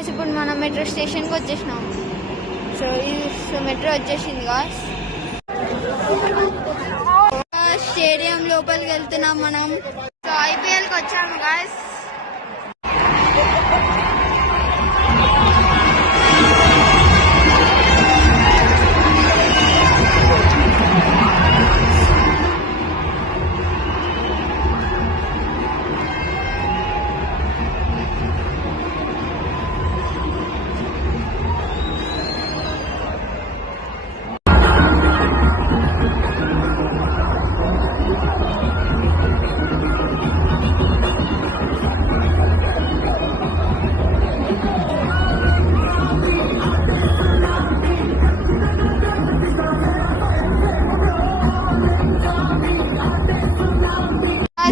ఇప్పుడు మనం మెట్రో స్టేషన్కి వచ్చేసినాం. సో మెట్రో వచ్చేసింది గాస్. స్టేడియం లోపలికి వెళ్తున్నాం మనం. సో ఐపీఎల్కి వచ్చాము గాస్.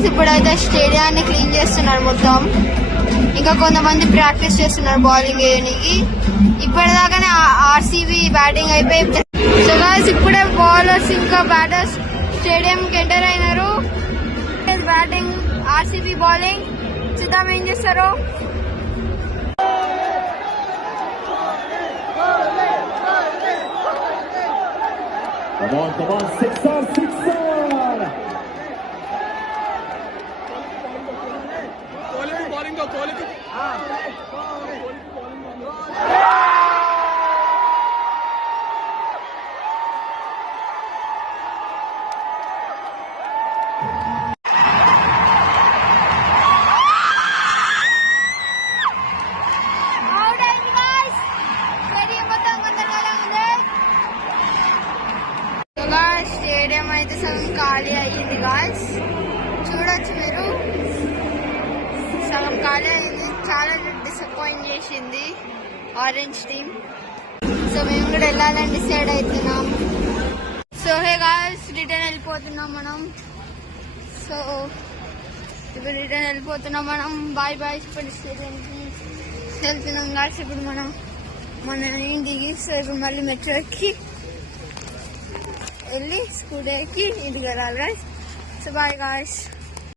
ఇప్పుడైతే స్టేడియాన్ని క్లీన్ చేస్తున్నారు మొత్తం. ఇంకా కొంతమంది ప్రాక్టీస్ చేస్తున్నారు బౌలింగ్ వేయడానికి. ఇప్పటిదాకానే ఆర్సీబీ బ్యాటింగ్ అయిపోయి, సో గాయ్స్ ఇప్పుడే బౌలర్స్ ఇంకా బ్యాటర్స్ స్టేడియంకి ఎంటర్ అయినారు. Batting RCB bowling. చూద్దాం ఏం చేస్తారో. స్టేడియం అయితే సగం ఖాళీ అయ్యింది గాయ్స్. చూడొచ్చు మీరు, సగం ఖాళీ అయింది. చాలా డిసప్పాయింట్ చేసింది ఆరెంజ్ టీమ్. సో మేము కూడా వెళ్ళాలని డిసైడ్ అవుతున్నాం. సో హే గాయ్స్, రిటర్న్ వెళ్ళిపోతున్నాం మనం. సో ఇప్పుడు రిటర్న్ వెళ్ళిపోతున్నాం మనం. Bye bye. ఇప్పుడు స్టేడియంకి వెళ్తున్నాం గాయ్స్. ఇప్పుడు మనం మన ఇంటికి. సో ఇప్పుడు మళ్ళీ మెట్రో ఎక్కి వెళ్ళి స్కూల్ ఎక్కి ఇంటికి వెళ్ళాలి గాయ్స్. So bye guys.